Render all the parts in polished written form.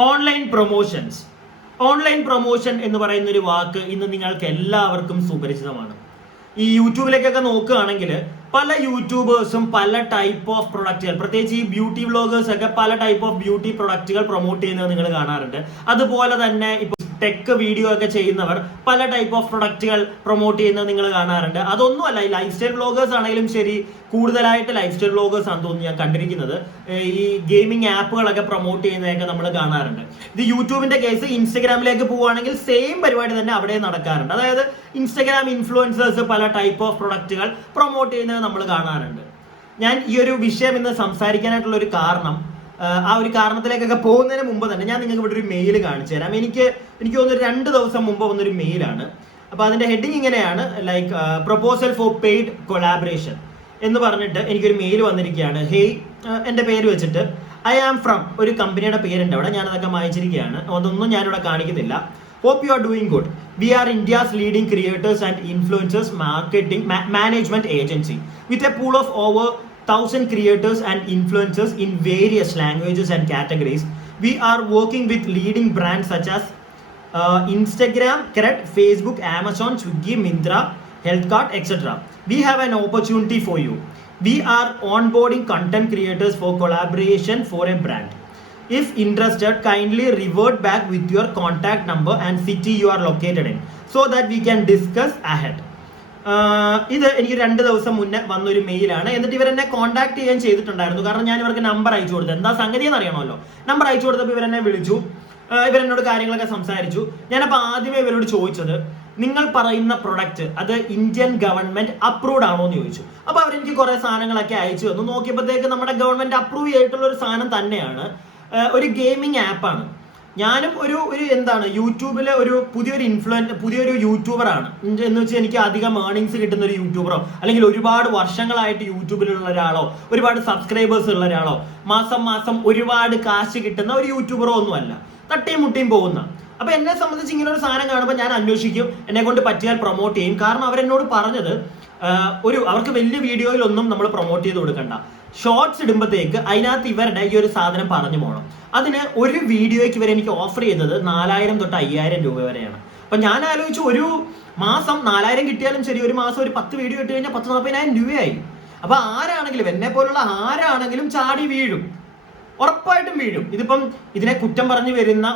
Online promotions. Online promotion എന്ന് പറയുന്ന ഒരു വാക്ക് ഇന്ന് നിങ്ങൾക്ക് എല്ലാവർക്കും സുപരിചിതമാണ്. ഈ യൂട്യൂബിലേക്കൊക്കെ നോക്കുകയാണെങ്കിൽ പല യൂട്യൂബേഴ്സും പല ടൈപ്പ് ഓഫ് പ്രൊഡക്റ്റുകൾ, പ്രത്യേകിച്ച് ഈ ബ്യൂട്ടി വ്ളോഗേഴ്സ് ഒക്കെ പല ടൈപ്പ് ഓഫ് ബ്യൂട്ടി പ്രൊഡക്റ്റുകൾ പ്രൊമോട്ട് ചെയ്യുന്നത് നിങ്ങൾ കാണാറുണ്ട്. അതുപോലെ തന്നെ ഇപ്പോൾ ടെക് വീഡിയോ ഒക്കെ ചെയ്യുന്നവർ പല ടൈപ്പ് ഓഫ് പ്രൊഡക്റ്റുകൾ പ്രൊമോട്ട് ചെയ്യുന്നത് നിങ്ങൾ കാണാറുണ്ട്. അതൊന്നുമല്ല, ഈ ലൈഫ് സ്റ്റൈൽ വ്ളോഗേഴ്സ് ആണെങ്കിലും ശരി, കൂടുതലായിട്ട് ലൈഫ് സ്റ്റൈൽ വ്ളോഗേഴ്സ് ആണെന്ന് തോന്നുന്നു ഞാൻ കണ്ടിരിക്കുന്നത്. ഈ ഗെയിമിംഗ് ആപ്പുകളൊക്കെ പ്രൊമോട്ട് ചെയ്യുന്നതൊക്കെ നമ്മൾ കാണാറുണ്ട്. ഇത് യൂട്യൂബിന്റെ കേസ്. ഇൻസ്റ്റഗ്രാമിലേക്ക് പോവുകയാണെങ്കിൽ സെയിം പരിപാടി തന്നെ അവിടെ നടക്കാറുണ്ട്. അതായത് ഇൻസ്റ്റഗ്രാം ഇൻഫ്ലുവൻസേഴ്സ് പല ടൈപ്പ് ഓഫ് പ്രൊഡക്റ്റുകൾ പ്രൊമോട്ട് ചെയ്യുന്നത് നമ്മൾ കാണാറുണ്ട്. ഞാൻ ഈ ഒരു വിഷയം ഇന്ന് സംസാരിക്കാനായിട്ടുള്ള ഒരു കാരണം, ആ ഒരു കാരണത്തിലേക്കൊക്കെ പോകുന്നതിന് മുമ്പ് തന്നെ ഞാൻ നിങ്ങൾക്ക് ഇവിടെ ഒരു മെയിൽ കാണിച്ചു തരാം. എനിക്ക് തോന്നുന്നു 2 ദിവസം മുമ്പ് വന്നൊരു മെയിലാണ്. അപ്പോൾ അതിന്റെ ഹെഡിങ് ഇങ്ങനെയാണ്, like proposal for paid collaboration എന്ന് പറഞ്ഞിട്ട് എനിക്കൊരു മെയിൽ വന്നിരിക്കുകയാണ്. ഹേയ്, എൻ്റെ പേര് വെച്ചിട്ട് ഐ ആം ഫ്രം ഒരു കമ്പനിയുടെ പേരുണ്ട് അവിടെ. ഞാനതൊക്കെ വായിച്ചിരിക്കുകയാണ്. അതൊന്നും ഞാനിവിടെ കാണിക്കുന്നില്ല. Hope you are doing good. We are India's leading creators and influencers marketing management agency with a pool of over 1,000 creators and influencers in various languages and categories. We are working with leading brands such as Instagram, Cred, Facebook, Amazon, Swiggy, Myntra, Healthcart, etc. We have an opportunity for you. We are onboarding content creators for collaboration for a brand. If interested, kindly revert back with your contact number and city you are located in so that we can discuss ahead. ഇത് എനിക്ക് 2 ദിവസം മുന്നേ വന്നൊരു മെയിലാണ്. എന്നിട്ട് ഇവരെന്നെ contact ചെയ്യാൻ ചെയ്തിട്ടുണ്ടായിരുന്നു. കാരണം ഞാൻ ഇവർക്ക് നമ്പർ അയച്ചു കൊടുത്തു. എന്താ സംഗതി എന്ന് അറിയണമല്ലോ. നമ്പർ അയച്ചു കൊടുത്തപ്പോൾ ഇവരെന്നെ വിളിച്ചു, ഇവരെന്നോട് കാര്യങ്ങളൊക്കെ സംസാരിച്ചു. ഞാനപ്പോൾ ആദ്യമേ ഇവരോട് ചോദിച്ചത്, നിങ്ങൾ പറയുന്ന പ്രൊഡക്റ്റ് അത് ഇന്ത്യൻ ഗവൺമെന്റ് അപ്രൂവ്ഡ് ആണോ എന്ന് ചോദിച്ചു. അപ്പോൾ അവരെനിക്ക് കുറെ സാധനങ്ങളൊക്കെ അയച്ചു തന്നു. നോക്കിയപ്പോഴത്തേക്ക് നമ്മുടെ ഗവൺമെന്റ് അപ്രൂവ് ചെയ്തിട്ടുള്ള ഒരു സാധനം തന്നെയാണ്. ഒരു ഗെയിമിംഗ് ആപ്പാണ്. ഞാനും ഒരു എന്താണ് യൂട്യൂബിലെ ഒരു പുതിയൊരു യൂട്യൂബറാണ് എന്ന് വെച്ചാൽ എനിക്ക് അധികം ഏർണിങ്സ് കിട്ടുന്ന ഒരു യൂട്യൂബറോ അല്ലെങ്കിൽ ഒരുപാട് വർഷങ്ങളായിട്ട് യൂട്യൂബിലുള്ള ഒരാളോ ഒരുപാട് സബ്സ്ക്രൈബേഴ്സ് ഉള്ള ഒരാളോ മാസം ഒരുപാട് കാശ് കിട്ടുന്ന ഒരു യൂട്യൂബറോ ഒന്നുമല്ല. തട്ടിയും മുട്ടിയും പോകുന്ന. അപ്പൊ എന്നെ സംബന്ധിച്ച് ഇങ്ങനെ ഒരു സാധനം കാണുമ്പോൾ ഞാൻ അന്വേഷിക്കും, എന്നെ കൊണ്ട് പറ്റിയാൽ പ്രൊമോട്ട് ചെയ്യും. കാരണം അവരെന്നോട് പറഞ്ഞത്, അവർക്ക് വലിയ വീഡിയോയിലൊന്നും നമ്മൾ പ്രൊമോട്ട് ചെയ്ത് കൊടുക്കണ്ട, ഷോർട്സ് ഇടുമ്പോഴത്തേക്ക് അതിനകത്ത് ഇവരുടെ ഈ ഒരു സാധനം പറഞ്ഞു പോകണം. അതിന് ഒരു വീഡിയോയ്ക്ക് ഇവർ എനിക്ക് ഓഫർ ചെയ്തത് 4,000 തൊട്ട് 5,000 രൂപ വരെയാണ്. അപ്പൊ ഞാൻ ആലോചിച്ചു, ഒരു മാസം 4,000 കിട്ടിയാലും ശരി, ഒരു മാസം ഒരു 10 വീഡിയോ ഇട്ട് കഴിഞ്ഞാൽ 40,000-40,000 രൂപയായി. അപ്പൊ ആരാണെങ്കിലും, എന്നെ പോലുള്ള ആരാണെങ്കിലും ചാടി വീഴും, ഉറപ്പായിട്ടും വീഴും. ഇതിപ്പം ഇതിനെ കുറ്റം പറഞ്ഞു വരുന്ന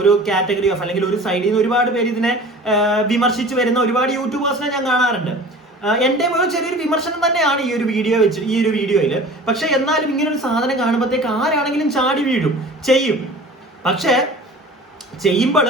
ഒരു കാറ്റഗറി ഓഫ് അല്ലെങ്കിൽ ഒരു സൈഡിൽ നിന്ന് ഒരുപാട് പേര് ഇതിനെ വിമർശിച്ച് വരുന്ന ഒരുപാട് യൂട്യൂബേഴ്സിനെ ഞാൻ കാണാറുണ്ട്. എൻ്റെ ഒരു ചെറിയൊരു വിമർശനം തന്നെയാണ് ഈ ഒരു വീഡിയോയിൽ. പക്ഷെ എന്നാലും ഇങ്ങനെ ഒരു സാധനം കാണുമ്പോഴത്തേക്ക് ആരാണെങ്കിലും ചാടി വീഴും, ചെയ്യും. പക്ഷെ ചെയ്യുമ്പോൾ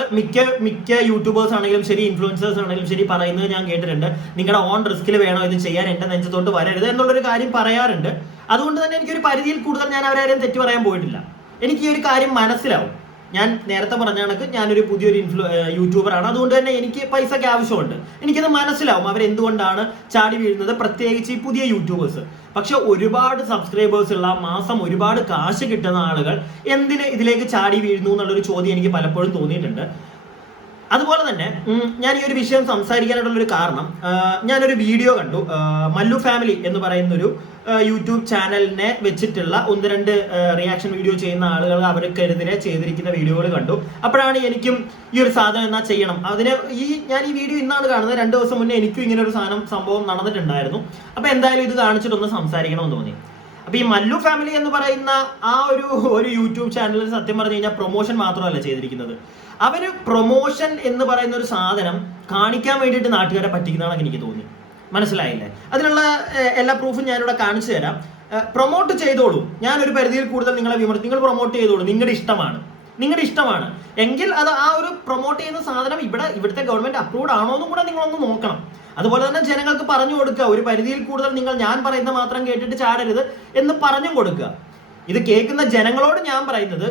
മിക്ക യൂട്യൂബേഴ്സ് ആണെങ്കിലും ശരി, ഇൻഫ്ലുവൻസേഴ്സ് ആണെങ്കിലും ശരി, പറയുന്നത് ഞാൻ കേട്ടിട്ടുണ്ട്, നിങ്ങളുടെ ഓൺ റിസ്കിൽ വേണോ ഇത് ചെയ്യാൻ, എൻ്റെ നെഞ്ചത്തോട്ട് വരരുത് എന്നുള്ളൊരു കാര്യം പറയാറുണ്ട്. അതുകൊണ്ട് തന്നെ എനിക്കൊരു പരിധിയിൽ കൂടുതൽ ഞാൻ അവരാരും തെറ്റ് പറയാൻ പോയിട്ടില്ല. എനിക്ക് ഈ ഒരു കാര്യം മനസ്സിലാവും. ഞാൻ നേരത്തെ പറഞ്ഞ കണക്ക് ഞാനൊരു പുതിയൊരു യൂട്യൂബറാണ്. അതുകൊണ്ട് തന്നെ എനിക്ക് പൈസയ്ക്ക് ആവശ്യമുണ്ട്. എനിക്കത് മനസ്സിലാവും അവരെന്തുകൊണ്ടാണ് ചാടി വീഴുന്നത്, പ്രത്യേകിച്ച് ഈ പുതിയ യൂട്യൂബേഴ്സ്. പക്ഷെ ഒരുപാട് സബ്സ്ക്രൈബേഴ്സ് ഉള്ള, മാസം ഒരുപാട് കാശ് കിട്ടുന്ന ആളുകൾ എന്തിന് ഇതിലേക്ക് ചാടി വീഴുന്നു എന്നുള്ളൊരു ചോദ്യം എനിക്ക് പലപ്പോഴും തോന്നിയിട്ടുണ്ട്. അതുപോലെ തന്നെ ഞാൻ ഈ ഒരു വിഷയം സംസാരിക്കാനായിട്ടുള്ളൊരു കാരണം, ഞാനൊരു വീഡിയോ കണ്ടു. മല്ലു ഫാമിലി എന്ന് പറയുന്നൊരു യൂട്യൂബ് ചാനലിനെ വെച്ചിട്ടുള്ള 1-2 റിയാക്ഷൻ വീഡിയോ ചെയ്യുന്ന ആളുകൾ അവർക്കെതിരെ ചെയ്തിരിക്കുന്ന വീഡിയോകൾ കണ്ടു. അപ്പോഴാണ് എനിക്കും ഈ ഒരു സാധനം എന്നാ ചെയ്യണം. ഞാൻ ഈ വീഡിയോ ഇന്നാണ് കാണുന്നത്. 2 ദിവസം മുന്നേ എനിക്കും ഇങ്ങനെ ഒരു സംഭവം നടന്നിട്ടുണ്ടായിരുന്നു. അപ്പൊ എന്തായാലും ഇത് കാണിച്ചിട്ടൊന്ന് സംസാരിക്കണമെന്ന് തോന്നി. അപ്പൊ ഈ മല്ലു ഫാമിലി എന്ന് പറയുന്ന ആ ഒരു യൂട്യൂബ് ചാനലിൽ സത്യം പറഞ്ഞു കഴിഞ്ഞാൽ പ്രൊമോഷൻ മാത്രമല്ല ചെയ്തിരിക്കുന്നത്. അവര് പ്രൊമോഷൻ എന്ന് പറയുന്ന ഒരു സാധനം കാണിക്കാൻ വേണ്ടിയിട്ട് നാട്ടുകാരെ പറ്റിക്കുന്നതാണെന്ന് എനിക്ക് തോന്നി. മനസ്സിലായില്ലേ? അതിനുള്ള എല്ലാ പ്രൂഫും ഞാനിവിടെ കാണിച്ചു തരാം. പ്രൊമോട്ട് ചെയ്തോളൂ, ഞാനൊരു പരിധിയിൽ കൂടുതൽ നിങ്ങളെ നിങ്ങൾ പ്രൊമോട്ട് ചെയ്തോളൂ, നിങ്ങളുടെ ഇഷ്ടമാണ് എങ്കിൽ അത് ആ ഒരു പ്രൊമോട്ട് ചെയ്യുന്ന സാധനം ഇവിടുത്തെ ഗവൺമെന്റ് അപ്രൂവ്ഡ് ആണോ എന്നും കൂടെ നിങ്ങളൊന്ന് നോക്കണം. അതുപോലെ തന്നെ ജനങ്ങൾക്ക് പറഞ്ഞു കൊടുക്കുക, ഒരു പരിധിയിൽ കൂടുതൽ ഞാൻ പറയുന്ന മാത്രം കേട്ടിട്ട് ചാടരുത് എന്ന് പറഞ്ഞു കൊടുക്കുക. ഇത് കേൾക്കുന്ന ജനങ്ങളോട് ഞാൻ പറയുന്നത്,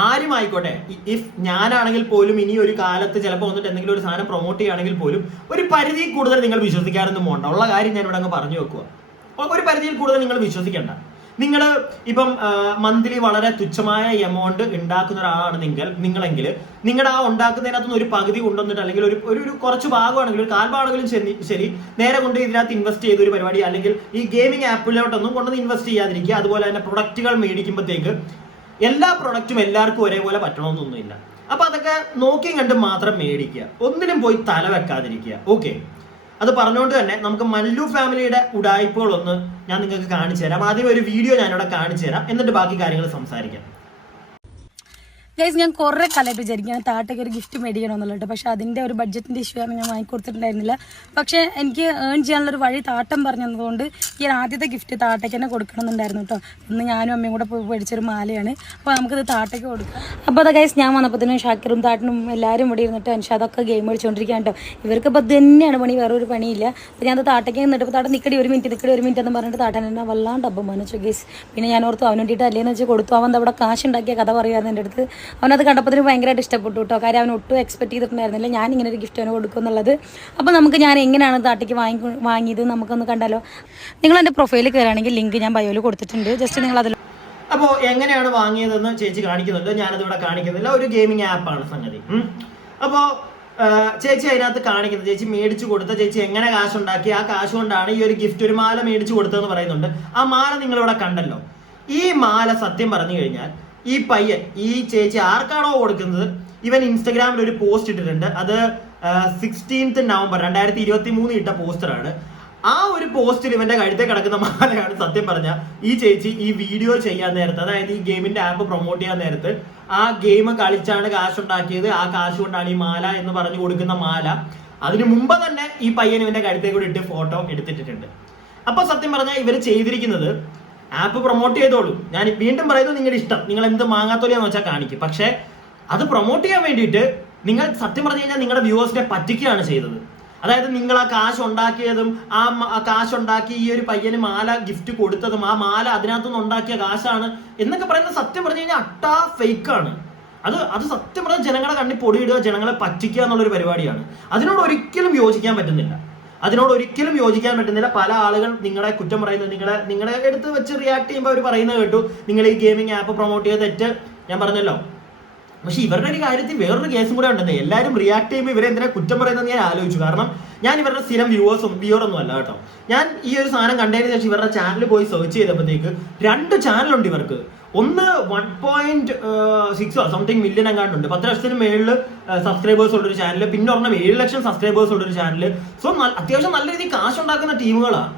ആരും ആയിക്കോട്ടെ, ഇഫ് ഞാനാണെങ്കിൽ പോലും ഇനി ഒരു കാലത്ത് ചിലപ്പോൾ വന്നിട്ട് എന്തെങ്കിലും ഒരു സാധനം പ്രൊമോട്ട് ചെയ്യുകയാണെങ്കിൽ പോലും ഒരു പരിധിയിൽ കൂടുതൽ നിങ്ങൾ വിശ്വസിക്കാനൊന്നും പോകണ്ട. ഉള്ള കാര്യം ഞാൻ ഇവിടെ അങ്ങ് പറഞ്ഞു വെക്കുക. ഒരു പരിധിയിൽ കൂടുതൽ നിങ്ങൾ വിശ്വസിക്കേണ്ട. നിങ്ങൾ ഇപ്പം മന്ത്ലി വളരെ തുച്ഛമായ എമൗണ്ട് ഉണ്ടാക്കുന്ന ഒരാളാണ് നിങ്ങളെങ്കിൽ നിങ്ങളുടെ ആ ഉണ്ടാക്കുന്നതിനകത്തുനിന്ന് ഒരു പകുതി കൊണ്ടുവന്നിട്ട് അല്ലെങ്കിൽ ഒരു കുറച്ച് ഭാഗമാണെങ്കിലും ഒരു കാൽഭാഗമാണെങ്കിലും ശരി, നേരെ കൊണ്ട് ഇതിനകത്ത് ഇൻവെസ്റ്റ് ചെയ്ത ഒരു പരിപാടി, അല്ലെങ്കിൽ ഈ ഗെയിമിംഗ് ആപ്പിലോട്ടൊന്നും കൊണ്ടുവന്ന് ഇൻവെസ്റ്റ് ചെയ്യാതിരിക്കുക. അതുപോലെ തന്നെ പ്രൊഡക്റ്റുകൾ മേടിക്കുമ്പോഴത്തേക്ക് എല്ലാ പ്രൊഡക്റ്റും എല്ലാവർക്കും ഒരേപോലെ പറ്റണമെന്നൊന്നുമില്ല. അപ്പൊ അതൊക്കെ നോക്കിയും കണ്ടും മാത്രം മേടിക്കുക, ഒന്നിനും പോയി തല വെക്കാതിരിക്കുക. ഓക്കെ, അത് പറഞ്ഞുകൊണ്ട് തന്നെ നമുക്ക് മല്ലു ഫാമിലിയുടെ ഉടായ്പകളൊന്ന് ഞാൻ നിങ്ങൾക്ക് കാണിച്ചു തരാം. ആദ്യം ഒരു വീഡിയോ ഞാനിവിടെ കാണിച്ചു തരാം, എന്നിട്ട് ബാക്കി കാര്യങ്ങൾ സംസാരിക്കാം. ഗൈസ്, ഞാൻ കുറേ കാലമായിട്ട് വിചാരിക്കുകയാണ് താട്ടയ്ക്ക് ഒരു ഗിഫ്റ്റ് മേടിക്കണമെന്നുള്ളത്. പക്ഷെ അതിൻ്റെ ഒരു ബഡ്ജറ്റിൻ്റെ ഇഷ്യൂ ആണ് ഞാൻ വാങ്ങിക്കൊടുത്തിട്ടുണ്ടായിരുന്നില്ല. പക്ഷേ എനിക്ക് ഏൺ ചെയ്യാനുള്ളൊരു വഴി താട്ടം പറഞ്ഞതുകൊണ്ട് ഈ ആദ്യത്തെ ഗിഫ്റ്റ് താട്ടയ്ക്ക് തന്നെ കൊടുക്കണമെന്നുണ്ടായിരുന്നു കേട്ടോ. ഇന്ന് ഞാനും അമ്മയും കൂടെ പോയി മേടിച്ചൊരു മാലയാണ്. അപ്പോൾ നമുക്കിത് താട്ടയ്ക്ക് കൊടുക്കാം. അപ്പോൾ അത് ഗൈസ്, ഞാൻ വന്നപ്പോഴത്തേനും ഷാക്കിറും താട്ടനും എല്ലാവരും ഇവിടെ ഇരുന്നിട്ട് അൻഷാദൊക്കെ ഗെയിം കളിച്ചുകൊണ്ടിരിക്കുകയാണ് കേട്ടോ. ഇവർക്കിപ്പോൾ ഇത് തന്നെയാണ് പണി, വേറൊരു പണിയില്ല. അപ്പോൾ ഞാൻ താട്ടയ്ക്ക് നിന്നിട്ട് താട്ടം നിൽക്കടി ഒരു മിനിറ്റ് എന്ന് പറഞ്ഞിട്ട് താട്ടൻ എന്നെ വല്ലാണ്ട് അപമാനിച്ചു ഗൈസ്. പിന്നെ ഞാൻ ഓർത്തു അവന് വേണ്ടിയിട്ട് അല്ലേന്ന് വെച്ച് കൊടുത്തു. അവൻ അവിടെ കാശ് ഉണ്ടാക്കിയ കഥ പറയായിരുന്നു എൻ്റെ അടുത്ത്. അവനത് കണ്ടപ്പോൾ ഭയങ്കരമായിട്ട് ഇഷ്ടപ്പെട്ടു കേട്ടോ. കാര്യം അവൻ ഒട്ടും എക്സ്പെക്ട് ചെയ്തിട്ടുണ്ടായിരുന്നില്ല ഞാൻ ഇങ്ങനെ ഒരു ഗിഫ്റ്റ് അവന് കൊടുക്കും എന്നുള്ളത്. അപ്പോൾ നമുക്ക് ഞാൻ എങ്ങനെയാണ് താട്ടയ്ക്ക് വാങ്ങിയത് നമുക്കൊന്ന് കണ്ടാലോ. നിങ്ങൾ എൻ്റെ പ്രൊഫൈലിൽ കയറുകയാണെങ്കിൽ ലിങ്ക് ഞാൻ ബയോയിൽ കൊടുത്തിട്ടുണ്ട്, ജസ്റ്റ് നിങ്ങൾ അതിൽ. അപ്പോൾ എങ്ങനെയാണ് വാങ്ങിയതെന്ന് ചേച്ചി കാണിക്കുന്നുണ്ട്, ഞാനതിവിടെ കാണിക്കുന്നില്ല. ഒരു ഗെയിമിംഗ് ആപ്പാണ് സംഗതി. അപ്പോൾ ചേച്ചി അതിനകത്ത് കാണിക്കുന്നത്, ചേച്ചി മേടിച്ചു കൊടുത്ത, ചേച്ചി എങ്ങനെ കാശുണ്ടാക്കി, ആ കാശ് കൊണ്ടാണ് ഈ ഒരു ഗിഫ്റ്റ്, ഒരു മാല മേടിച്ചു കൊടുത്തതെന്ന് പറയുന്നുണ്ട്. ആ മാല നിങ്ങളിവിടെ കണ്ടല്ലോ. ഈ മാല സത്യം പറഞ്ഞു കഴിഞ്ഞാൽ ഈ പയ്യൻ, ഈ ചേച്ചി ആർക്കാണോ കൊടുക്കുന്നത്, ഇവൻ ഇൻസ്റ്റഗ്രാമിൽ ഒരു പോസ്റ്റ് ഇട്ടിട്ടുണ്ട്. അത് 16 നവംബർ 2023 ഇട്ട പോസ്റ്ററാണ്. ആ ഒരു പോസ്റ്റിൽ ഇവന്റെ കഴുത്തെ കിടക്കുന്ന മാലയാണ് സത്യം പറഞ്ഞ ഈ ചേച്ചി ഈ വീഡിയോ ചെയ്യാൻ നേരത്ത്, അതായത് ഈ ഗെയിമിന്റെ ആപ്പ് പ്രൊമോട്ട് ചെയ്യാൻ നേരത്ത് ആ ഗെയിം കളിച്ചാണ് കാശുണ്ടാക്കിയത്, ആ കാശ് കൊണ്ടാണ് ഈ മാല എന്ന് പറഞ്ഞു കൊടുക്കുന്ന മാല. അതിനു മുമ്പ് തന്നെ ഈ പയ്യൻ ഇവന്റെ കഴുത്തെ കൂടി ഇട്ട് ഫോട്ടോ എടുത്തിട്ടുണ്ട്. അപ്പൊ സത്യം പറഞ്ഞാൽ ഇവർ ചെയ്തിരിക്കുന്നത് ആപ്പ് പ്രൊമോട്ട് ചെയ്തോളൂ. ഞാൻ വീണ്ടും പറയുന്നത് നിങ്ങളുടെ ഇഷ്ടം, നിങ്ങൾ എന്ത് മാങ്ങാത്തോലിയാന്ന് വെച്ചാൽ കാണിക്കും. പക്ഷെ അത് പ്രൊമോട്ട് ചെയ്യാൻ വേണ്ടിയിട്ട് നിങ്ങൾ സത്യം പറഞ്ഞു കഴിഞ്ഞാൽ നിങ്ങളുടെ വ്യൂവേഴ്സിനെ പറ്റിക്കുകയാണ് ചെയ്തത്. അതായത് നിങ്ങൾ ആ കാശ് ഉണ്ടാക്കിയതും ആ കാശ് ഉണ്ടാക്കി ഈ ഒരു പയ്യന് മാല ഗിഫ്റ്റ് കൊടുത്തതും ആ മാല അതിനകത്തുനിന്ന് ഉണ്ടാക്കിയ കാശാണ് എന്നൊക്കെ പറയുന്നത് സത്യം പറഞ്ഞു കഴിഞ്ഞാൽ അട്ടാ ഫേക്കാണ്. അത് സത്യം പറഞ്ഞാൽ ജനങ്ങളെ കണ്ണി പൊടിയിടുക, ജനങ്ങളെ പറ്റിക്കുക എന്നുള്ളൊരു പരിപാടിയാണ്. അതിനോട് ഒരിക്കലും യോജിക്കാൻ പറ്റുന്നില്ല. പല ആളുകൾ നിങ്ങളെ കുറ്റം പറയുന്നത്, നിങ്ങളെ എടുത്ത് വെച്ച് റിയാക്ട് ചെയ്യുമ്പോൾ അവർ പറയുന്നത് കേട്ടു, നിങ്ങൾ ഈ ഗെയിമിംഗ് ആപ്പ് പ്രൊമോട്ട് ചെയ്ത തെറ്റ് ഞാൻ പറഞ്ഞല്ലോ. പക്ഷെ ഇവരുടെ ഒരു കാര്യത്തിൽ വേറൊരു കേസും കൂടെ ഉണ്ടെന്നേ. എല്ലാവരും റിയാക്ട് ചെയ്യുമ്പോൾ ഇവരെ എന്തിനാ കുറ്റം പറയുന്നത് ഞാൻ ആലോചിച്ചു. കാരണം ഞാൻ ഇവരുടെ സ്ഥിരം വ്യൂവറൊന്നും അല്ല കേട്ടോ. ഞാൻ ഈ ഒരു സാധനം കണ്ടതിന് ശേഷം ഇവരുടെ ചാനൽ പോയി സെർച്ച് ചെയ്തപ്പോഴത്തേക്ക് 2 ചാനലുണ്ട് ഇവർക്ക്. ഒന്ന് 1.6 സംതിങ് മില്യൺ എങ്ങാണ്ടുണ്ട്, 10 ലക്ഷത്തിന് മേളിൽ സബ്സ്ക്രൈബേഴ്സ് ഉള്ളൊരു ചാനൽ. പിന്നെ ഒരെണ്ണം 7 ലക്ഷം സബ്സ്ക്രൈബേഴ്സ് ഉള്ളൊരു ചാനൽ. സോ അത്യാവശ്യം നല്ല രീതിയിൽ കാശുണ്ടാക്കുന്ന ടീമുകളാണ്.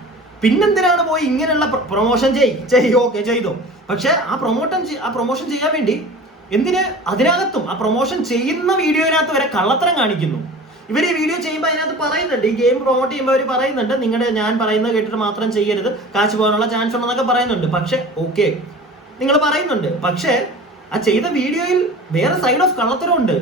പിന്നെന്തിനാണ് പോയി ഇങ്ങനെയുള്ള പ്രൊമോഷൻ ചെയ്തോ. പക്ഷെ ആ പ്രൊമോഷൻ ചെയ്യാൻ വേണ്ടി എന്തിന് അതിനകത്തും ആ പ്രൊമോഷൻ ചെയ്യുന്ന വീഡിയോയിനകത്ത് വരെ കള്ളത്തരം കാണിക്കുന്നു. ഇവർ ഈ വീഡിയോ ചെയ്യുമ്പോൾ അതിനകത്ത് പറയുന്നുണ്ട്, ഈ ഗെയിം പ്രൊമോട്ട് ചെയ്യുമ്പോൾ അവർ പറയുന്നുണ്ട്, ഞാൻ പറയുന്നത് കേട്ടിട്ട് മാത്രം ചെയ്യരുത്, കാശ് പോകാനുള്ള ചാൻസ് ഉണ്ടെന്നൊക്കെ പറയുന്നുണ്ട്. പക്ഷെ ഓക്കെ, നിങ്ങൾ പറയുന്നുണ്ട്, പക്ഷേ ആ ചെയ്ത വീഡിയോയിൽ വേറെ സൈഡ് ഓഫ് കള്ളത്തരം ഉണ്ട്.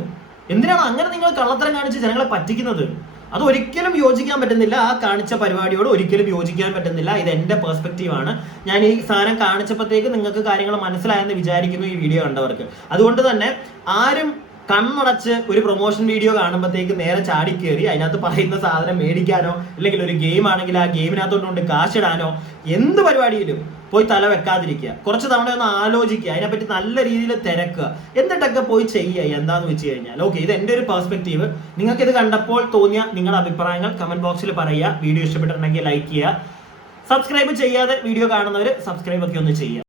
എന്തിനാണ് അങ്ങനെ നിങ്ങൾ കള്ളത്തരം കാണിച്ച് ജനങ്ങളെ പറ്റിക്കുന്നത്? അത് ഒരിക്കലും യോജിക്കാൻ പറ്റുന്നില്ല. ആ കാണിച്ച പരിപാടിയോട് ഒരിക്കലും യോജിക്കാൻ പറ്റുന്നില്ല. ഇത് എൻ്റെ പെർസ്പെക്റ്റീവ് ആണ്. ഞാൻ ഈ സാധനം കാണിച്ചപ്പോഴത്തേക്ക് നിങ്ങൾക്ക് കാര്യങ്ങൾ മനസ്സിലായെന്ന് വിചാരിക്കുന്നു ഈ വീഡിയോ കണ്ടവർക്ക്. അതുകൊണ്ട് തന്നെ ആരും കണ്ണടച്ച് ഒരു പ്രൊമോഷൻ വീഡിയോ കാണുമ്പോഴത്തേക്ക് നേരെ ചാടി കയറി അതിനകത്ത് പറയുന്ന സാധനം മേടിക്കാനോ, അല്ലെങ്കിൽ ഒരു ഗെയിം ആണെങ്കിൽ ആ ഗെയിമിനകത്തോണ്ട് കാശിടാനോ, എന്ത് പരിപാടിയിലും പോയി തല വെക്കാതിരിക്കുക. കുറച്ച് തവണ ഒന്ന് ആലോചിക്കുക, അതിനെപ്പറ്റി നല്ല രീതിയിൽ തിരക്കുക, എന്നിട്ടൊക്കെ പോയി ചെയ്യുക. എന്താന്ന് വെച്ച് കഴിഞ്ഞാൽ ഓക്കെ, ഇത് എൻ്റെ ഒരു പെർസ്പെക്റ്റീവ്. നിങ്ങൾക്ക് ഇത് കണ്ടപ്പോൾ തോന്നിയ നിങ്ങളുടെ അഭിപ്രായങ്ങൾ കമന്റ് ബോക്സിൽ പറയുക. വീഡിയോ ഇഷ്ടപ്പെട്ടിട്ടുണ്ടെങ്കിൽ ലൈക്ക് ചെയ്യുക. സബ്സ്ക്രൈബ് ചെയ്യാതെ വീഡിയോ കാണുന്നവർ സബ്സ്ക്രൈബ് ഒക്കെ ഒന്ന് ചെയ്യുക.